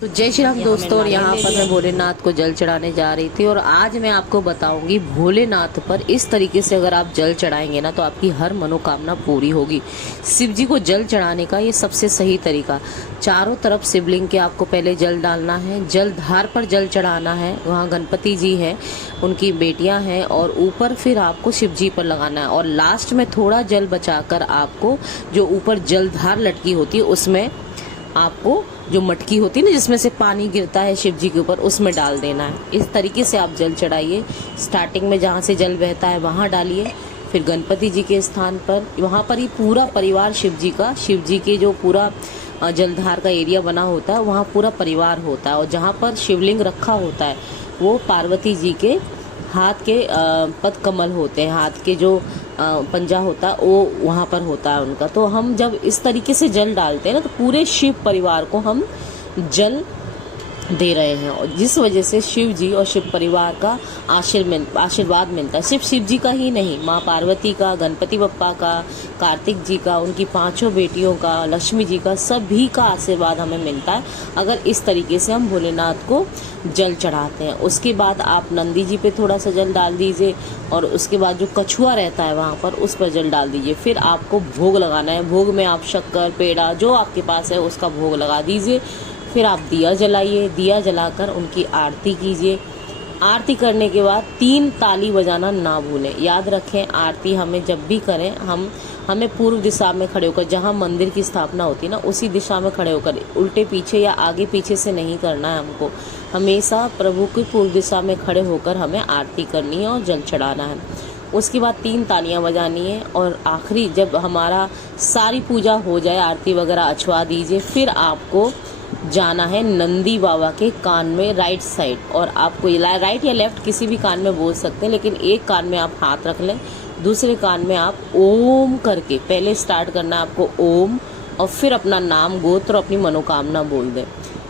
तो जय श्री राम दोस्तों, और यहाँ पर मैं भोलेनाथ को जल चढ़ाने जा रही थी। और आज मैं आपको बताऊंगी भोलेनाथ पर इस तरीके से अगर आप जल चढ़ाएंगे ना तो आपकी हर मनोकामना पूरी होगी। शिव जी को जल चढ़ाने का ये सबसे सही तरीका, चारों तरफ शिवलिंग के आपको पहले जल डालना है, जल धार पर जल चढ़ाना है। वहाँ गणपति जी हैं, उनकी बेटियां हैं, और ऊपर फिर आपको शिव जी पर लगाना है। और लास्ट में थोड़ा जल बचाकर आपको जो ऊपर जलधार लटकी होती है उसमें आपको जो मटकी होती है ना जिसमें से पानी गिरता है शिव जी के ऊपर, उसमें डाल देना है। इस तरीके से आप जल चढ़ाइए। स्टार्टिंग में जहाँ से जल बहता है वहाँ डालिए, फिर गणपति जी के स्थान पर, वहाँ पर ही पूरा परिवार शिव जी के जो पूरा जलधार का एरिया बना होता है वहाँ पूरा परिवार होता है। और जहाँ पर शिवलिंग रखा होता है वो पार्वती जी के हाथ के पद कमल होते हैं, हाथ के जो पंजा होता है वो वहाँ पर होता है उनका। तो हम जब इस तरीके से जल डालते हैं ना तो पूरे शिव परिवार को हम जल दे रहे हैं, और जिस वजह से शिव जी और शिव परिवार का आशीर्वाद मिलता है। सिर्फ शिव जी का ही नहीं, माँ पार्वती का, गणपति बप्पा का, कार्तिक जी का, उनकी पांचों बेटियों का, लक्ष्मी जी का, सभी का आशीर्वाद हमें मिलता है अगर इस तरीके से हम भोलेनाथ को जल चढ़ाते हैं। उसके बाद आप नंदी जी पे थोड़ा सा जल डाल दीजिए, और उसके बाद जो कछुआ रहता है वहाँ पर उस पर जल डाल दीजिए। फिर आपको भोग लगाना है। भोग में आप शक्कर, पेड़ा जो आपके पास है उसका भोग लगा दीजिए। फिर आप दिया जलाइए, दिया जलाकर उनकी आरती कीजिए। आरती करने के बाद 3 ताली बजाना ना भूलें। याद रखें, आरती हमें जब भी करें हमें पूर्व दिशा में खड़े होकर, जहाँ मंदिर की स्थापना होती है ना उसी दिशा में खड़े होकर, उल्टे पीछे या आगे पीछे से नहीं करना है। हमको हमेशा प्रभु की पूर्व दिशा में खड़े होकर हमें आरती करनी है और जल चढ़ाना है। उसके बाद 3 तालियां बजानी है, और आखिरी जब हमारा सारी पूजा हो जाए, आरती वगैरह अछवा दीजिए, फिर आपको जाना है नंदी बाबा के कान में राइट साइड। और आपको राइट या लेफ्ट किसी भी कान में बोल सकते हैं, लेकिन एक कान में आप हाथ रख लें, दूसरे कान में आप ओम करके, पहले स्टार्ट करना है आपको ओम, और फिर अपना नाम, गोत्र, अपनी मनोकामना बोल दें।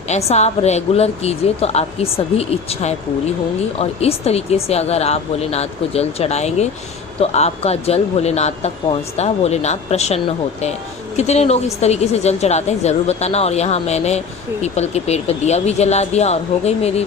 ऐसा आप रेगुलर कीजिए तो आपकी सभी इच्छाएं पूरी होंगी। और इस तरीके से अगर आप भोलेनाथ को जल चढ़ाएंगे तो आपका जल भोलेनाथ तक पहुंचता है, भोलेनाथ प्रसन्न होते हैं। कितने लोग इस तरीके से जल चढ़ाते हैं ज़रूर बताना। और यहाँ मैंने पीपल के पेड़ पर दिया भी जला दिया और हो गई मेरी